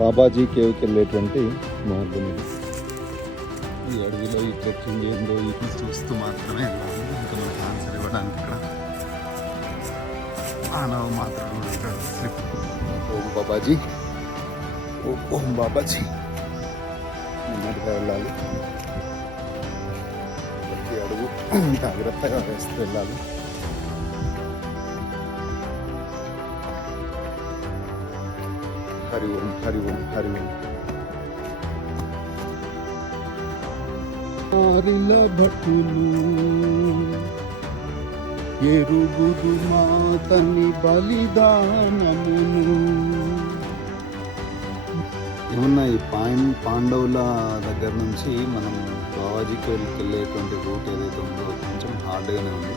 బాబాజీ కేవ్కి వెళ్ళేటువంటి మార్గం ఇది. ఈ అడవిలో ఈ ట్రెక్కింగ్ ఏందో ఇది చూస్తూ మాత్రమే వెళ్ళాలి. ఇంకా మనకు ఆన్సర్ ఇవ్వడానికి ఇక్కడ మానవ మాత్రం స్లిప్. ఓం బాబాజీ, ఓం బాబాజీ నెమ్మదిగా వెళ్ళాలి. ప్రతి అడుగు జాగ్రత్తగా వేస్తూ వెళ్ళాలి. హరి ఓం, హరి ఓం, హరి ఓం. ఆరిల భటులు ఎరుగుదు మాతని బలిదానమును. ఏమన్నా ఈ పాండవుల దగ్గర నుంచి మనం బాబాజీకి వెళ్ళేటువంటి రూట్ ఏదైతే ఉందో కొంచెం హార్డ్గానే ఉంది.